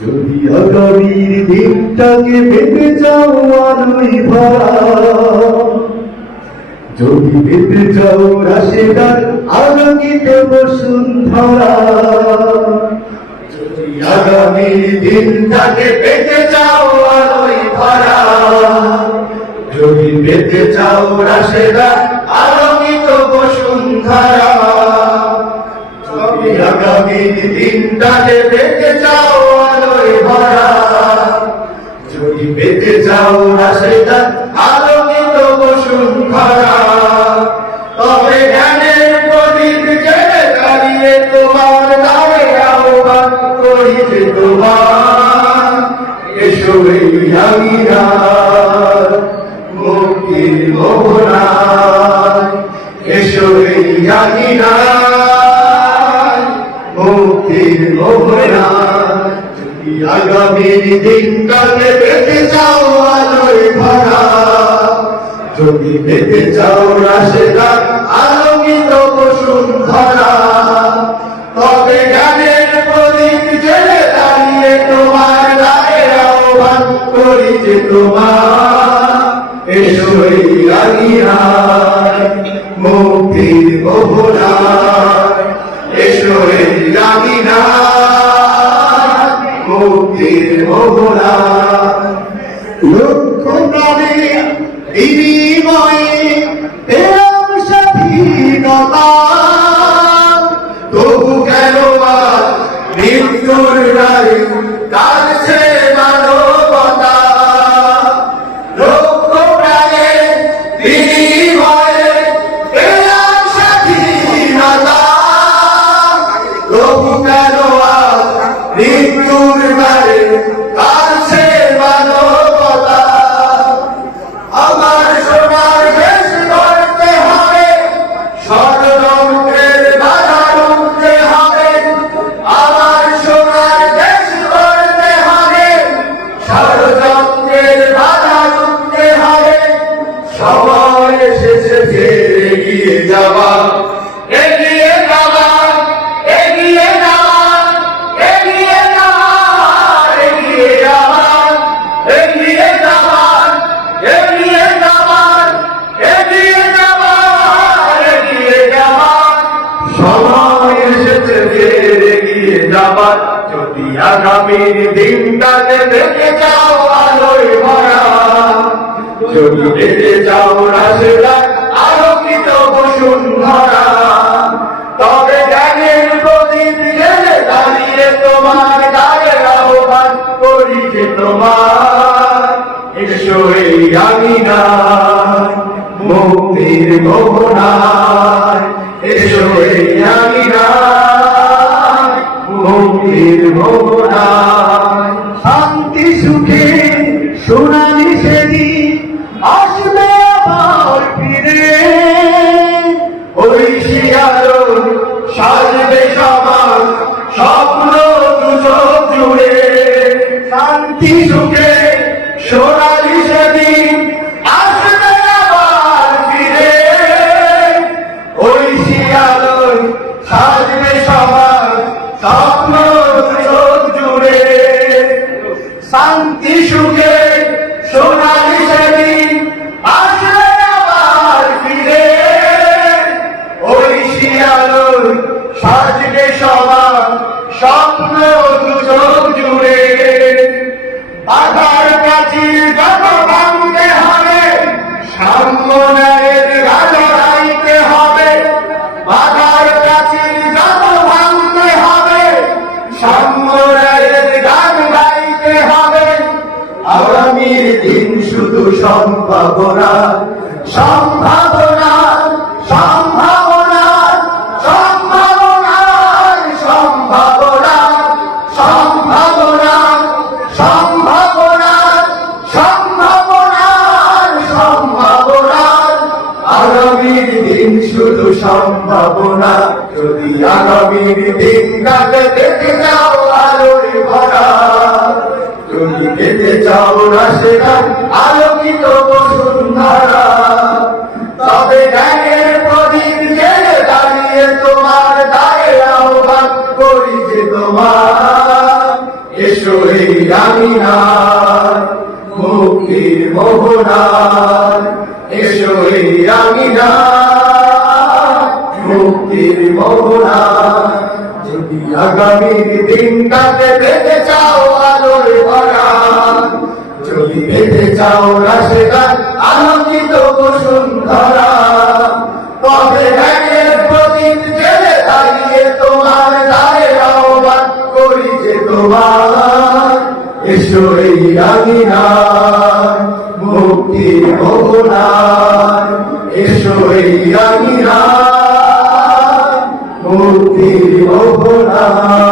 যদি আগামীর দিনটাকে পেতে চাও আলোয় ভরা, যদি পেতে চাও রাশেদার আলোকিত বসুন্ধরা, যদি আগামীর দিনটাকে পেতে চাও আলোয় ভরা, যদি পেতে চাও রাশেদার আলোকিত বসুন্ধরা, যদি আগামীর দিনটাকে পেতে চাও আলোয় ভরা, যদি পেতে চাও রাশেদার আলোকিত বসুন্ধরা, তবে জ্ঞানের প্রদীপ জেলে দাঁড়িয়ে তোমার দ্বারে আহ্বান করি যে তোমার, এসো এই আঙিনায় মুক্তির মোহনায়, এসো এই আঙিনায় মুক্তির মোহনায়। যদি আগামীর দিনটাকে পেতে চাও আলোয় ভরা, যদি পেতে চাও রাশেদার আলোকিত বসুন্ধরা, তবে জ্ঞানের প্রদীপ জেলে দাঁড়িয়ে তোমার দ্বারে আহ্বান করি যে তোমার, এসো এই আঙিনায় মুক্তির মোহনায়, এসো এই আঙিনায় মুক্তির মোহনায়। লক্ষ প্রাণীর বিনিময়ে পেলাম স্বাধীনতা, তবু কেন আজ মৃত্যুর রায় কাছে মানবতা। লক্ষ প্রাণের বিনিময়ে পেলাম স্বাধীনতা, তবু কেন আজ মৃত্যুর রায় কাছে মানবতা। আমার সোনার দেশ গড়তে হবে, ষড়যন্ত্রের বাধা রুখতে হবে। আমার সোনার দেশ গড়তে হবে, ষড়যন্ত্রের বাধা রুখতে হবে। সময় এসেছে ফের এগিয়ে যাওয়া, এগিয়ে যাওয়া, এগিয়ে যাওয়া, এগিয়ে যাওয়া, এগিয়ে যাওয়া, এগিয়ে যাওয়া, এগিয়ে যাওয়া, এগিয়ে যাওয়া, এগিয়ে যাওয়া। সময় এসেছে ফের এগিয়ে যাবার, যদি আগামীর দিনটাকে দেখে যাও আলোয় ভরা, যদি দেখে যাও রাশেদার আলোকিত বসুন্ধরা, তবে জ্ঞানের প্রদীপ জেলে দাঁড়িয়ে তোমার দ্বারে আহ্বান করি যে তোমার, এসো এই আঙিনায় মুক্তির মোহনায়, এসো এই আঙিনায় মুক্তির মোহনায়। শান্তি সুখে সোনালি সেদিন আসবে আবার ফিরে, ওই শিয়ালো সাজবে সবার স্বপ্ন দুচোখ জুড়ে। শান্তি সুখে সোনালি সেদিন আসবে আবার ফিরে, ওই শিয়ালো সাজবে সবার স্বপ্ন দুচোখ জুড়ে। শান্তি সুখে সোনালি সেদিন আসবে আবার ফিরে, ওই শিয়ালো সাজবে সবার স্বপ্ন দুচোখ জুড়ে। বাধার প্রাচীর যত ভাঙতে হবে, সাম্য ন্যায়ের গাজা গাইতে হবে। বাধার প্রাচীর যত ভাঙতে হবে, সাম্য ন্যায়ের গান গাইতে হবে। আগামীর দিন শুধু সম্ভাবনা, সম্ভাবনা, সম্ভাবনা, সম্ভাবনা, সম্ভাবনা, সম্ভাবনা, সম্ভাবনা, সম্ভাবনা, সম্ভাবনা। আগামীর দিন শুধু সম্ভাবনা, যদি আগামীর দিনটাকে দেখে যাও আলোয় ভরা, যদি পেতে চাও রাশেদার আলোকিত বসুন্ধরা, তবে জ্ঞানের প্রদীপ জেলে দাঁড়িয়ে তোমার দ্বারে আহ্বান করি যে তোমার, এসো এসো এই আমিনার মুক্তির মোহনায়, এসো এই আমিনার মুক্তির মোহনায়। যদি আগামীর দিনটাকে পেতে চাও আলোর ভরা, যদি পেতে চাও রাশেদার আনন্দিত বসুন্ধরা, তবে জ্ঞানের প্রদীপ জেলে দাঁড়িয়ে তোমার দ্বারে আহ্বান করি যে তোমার, এসো এই আমিনায় মুক্তির মোহনায়, এসো এই আমিনায় মুক্তির মোহনায়।